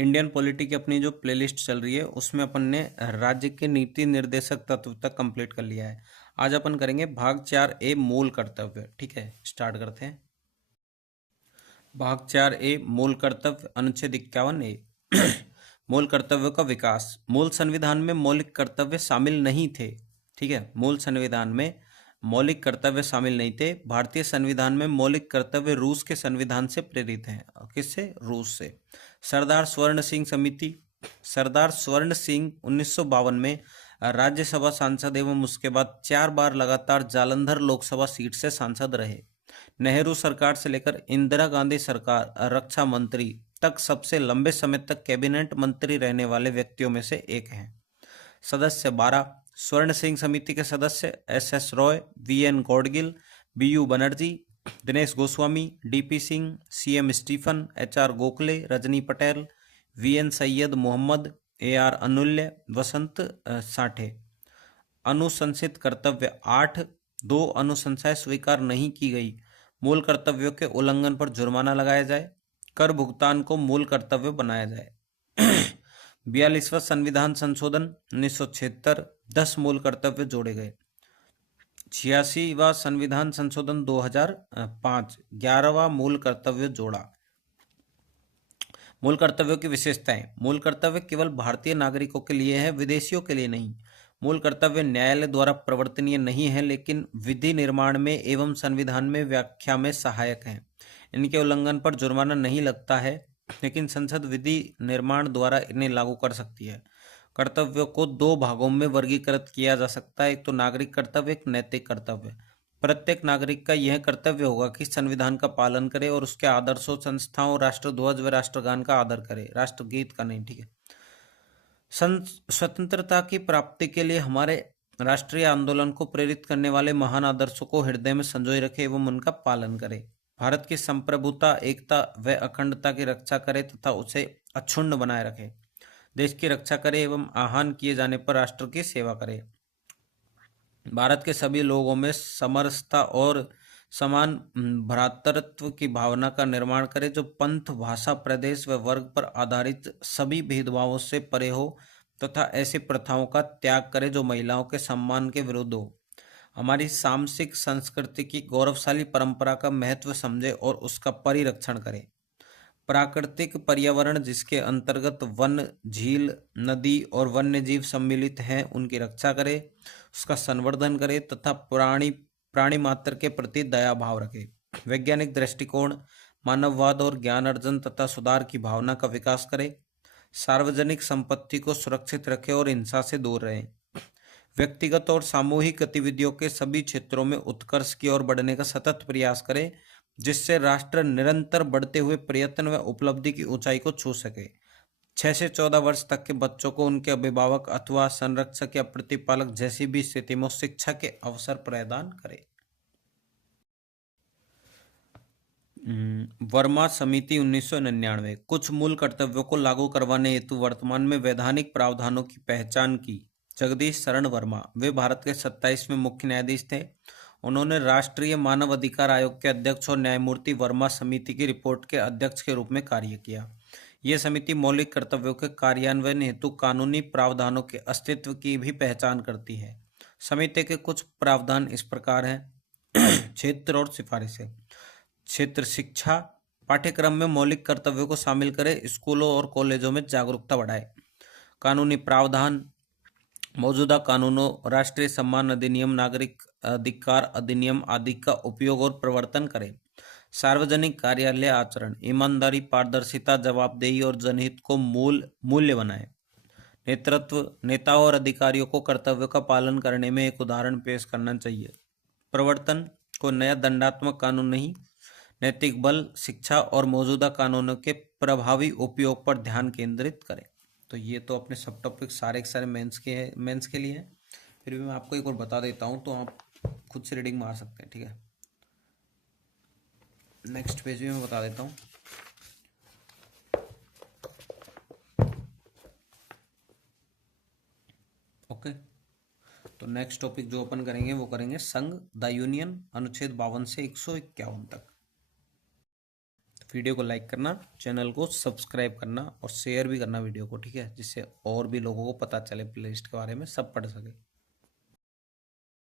Indian polity की अपनी जो प्लेलिस्ट चल रही है उसमें अपन ने राज्य के नीति निर्देशक तत्व तक कंप्लीट कर लिया है। आज अपन करेंगे भाग 4A मूल कर्तव्य। ठीक है, स्टार्ट करते हैं। भाग 4A मूल कर्तव्य, अनुच्छेद 51A। मूल कर्तव्य का विकास। मूल संविधान में मौलिक कर्तव्य शामिल नहीं थे। ठीक है, मूल संविधान में मौलिक कर्तव्य शामिल नहीं थे। भारतीय संविधान में मौलिक कर्तव्य रूस के संविधान से प्रेरित हैं। किससे? रूस से। सरदार स्वर्ण सिंह समिति। सरदार स्वर्ण सिंह 1952 में राज्यसभा सांसद एवं उसके बाद 4 बार लगातार जालंधर लोकसभा सीट से सांसद रहे। नेहरू सरकार से लेकर इंदिरा गांधी सरकार रक्षा मंत्री तक सबसे लंबे समय तक कैबिनेट मंत्री रहने वाले व्यक्तियों में से एक हैं। सदस्य 12। स्वर्ण सिंह समिति के सदस्य SS Roy, VN Gadgil, BU Banerjee, Dinesh Goswami, DP Singh, CM Stephen, HR Gokhale, Rajni Patel, VN Syed Mohammad, AR Anulya, Vasant Sathe. अनुशंसित कर्तव्य 8। 2 अनुशंसाएं स्वीकार नहीं की गई। मूल कर्तव्यों के उल्लंघन पर जुर्माना लगाया जाए। कर भुगतान को मूल कर्तव्य बनाया जाए। 42वां संविधान संशोधन 1976। 10 मूल कर्तव्य जोड़े गए। 86वां संविधान संशोधन 2005। 11वां मूल कर्तव्य जोड़ा। मूल कर्तव्यों की विशेषताएं। मूल कर्तव्य केवल भारतीय नागरिकों के लिए है, विदेशियों के लिए नहीं। मूल कर्तव्य न्यायालय द्वारा प्रवर्तनीय नहीं है, लेकिन विधि निर्माण में एवं संविधान में व्याख्या में सहायक हैं। इनके उल्लंघन पर जुर्माना नहीं लगता है, लेकिन संसद विधि निर्माण द्वारा इन्हें लागू कर सकती है। कर्तव्यों को 2 भागों में वर्गीकृत किया जा सकता है, एक तो नागरिक कर्तव्य, एक नैतिक कर्तव्य। प्रत्येक नागरिक का यह कर्तव्य होगा कि संविधान का पालन करे और उसके आदर्शों, संस्थाओं, राष्ट्रध्वज व राष्ट्रगान का आदर करे, राष्ट्रगीत का नहीं। ठीक है। स्वतंत्रता की प्राप्ति के लिए हमारे राष्ट्रीय आंदोलन को प्रेरित करने वाले महान आदर्शों को हृदय में संजोए रखे एवं उनका पालन करे। भारत की संप्रभुता, एकता व अखंडता की रक्षा करे तथा उसे अक्षुण्ण बनाए रखे। देश की रक्षा करे एवं आह्वान किए जाने पर राष्ट्र की सेवा करे। भारत के सभी लोगों में समरसता और समान भ्रातृत्व की भावना का निर्माण करे, जो पंथ, भाषा, प्रदेश व वर्ग पर आधारित सभी भेदभावों से परे हो तथा ऐसी प्रथाओं का त्याग करे जो महिलाओं के सम्मान के विरुद्ध हो। हमारी सांस्कृतिक संस्कृति की गौरवशाली परंपरा का महत्व समझे और उसका परिरक्षण करे। प्राकृतिक पर्यावरण जिसके अंतर्गत वन, झील, नदी और वन्य जीव सम्मिलित हैं, उनकी रक्षा करे, उसका संवर्धन करे तथा प्राणी मात्र के प्रति दया भाव रखे। वैज्ञानिक दृष्टिकोण, मानववाद और ज्ञान अर्जन तथा सुधार की भावना का विकास करे। सार्वजनिक संपत्ति को सुरक्षित रखे और हिंसा से दूर रहे। व्यक्तिगत और सामूहिक गतिविधियों के सभी क्षेत्रों में उत्कर्ष की ओर बढ़ने का सतत प्रयास करे, जिससे राष्ट्र निरंतर बढ़ते हुए प्रयत्न व उपलब्धि की ऊंचाई को छू सके। 6 से 14 वर्ष तक के बच्चों को उनके अभिभावक अथवा संरक्षक या प्रतिपालक जैसी भी स्थिति में शिक्षा के अवसर प्रदान करे। वर्मा समिति 1999। कुछ मूल कर्तव्यों को लागू करवाने हेतु वर्तमान में वैधानिक प्रावधानों की पहचान की। जगदीश शरण वर्मा, वे भारत के 27वें मुख्य न्यायाधीश थे। उन्होंने राष्ट्रीय मानव अधिकार आयोग के अध्यक्ष और न्यायमूर्ति वर्मा समिति की रिपोर्ट के अध्यक्ष के रूप में कार्य किया। यह समिति मौलिक कर्तव्यों के कार्यान्वयन हेतु कानूनी प्रावधानों के अस्तित्व की भी पहचान करती है। समिति के कुछ प्रावधान इस प्रकार हैं। क्षेत्र और सिफारिशें। क्षेत्र शिक्षा, पाठ्यक्रम में मौलिक कर्तव्यों को शामिल करें, स्कूलों और कॉलेजों में जागरूकता बढ़ाए। कानूनी प्रावधान, मौजूदा कानूनों, राष्ट्रीय सम्मान अधिनियम, नागरिक अधिकार अधिनियम आदि का उपयोग और प्रवर्तन करें। सार्वजनिक कार्यालय आचरण, ईमानदारी, पारदर्शिता, जवाबदेही और जनहित को मूल्य बनाए। नेतृत्व, नेताओं और अधिकारियों को कर्तव्यों का पालन करने में एक उदाहरण पेश करना चाहिए। प्रवर्तन को नया दंडात्मक कानून नहीं, नैतिक बल, शिक्षा और मौजूदा कानूनों के प्रभावी उपयोग पर ध्यान केंद्रित करें। तो ये तो अपने सब टॉपिक सारे के सारे मेंस के लिए हैं। फिर भी मैं आपको एक और बता देता हूँ, तो आप खुद से रीडिंग मार सकते हैं। ठीक है, नेक्स्ट पेज भी मैं बता देता हूँ। ओके, तो नेक्स्ट टॉपिक जो अपन करेंगे वो करेंगे संघ, द यूनियन, अनुच्छेद 52 से 151 तक। वीडियो को लाइक करना, चैनल को सब्सक्राइब करना और शेयर भी करना वीडियो को, ठीक है, जिससे और भी लोगों को पता चले प्लेलिस्ट के बारे में, सब पढ़ सके।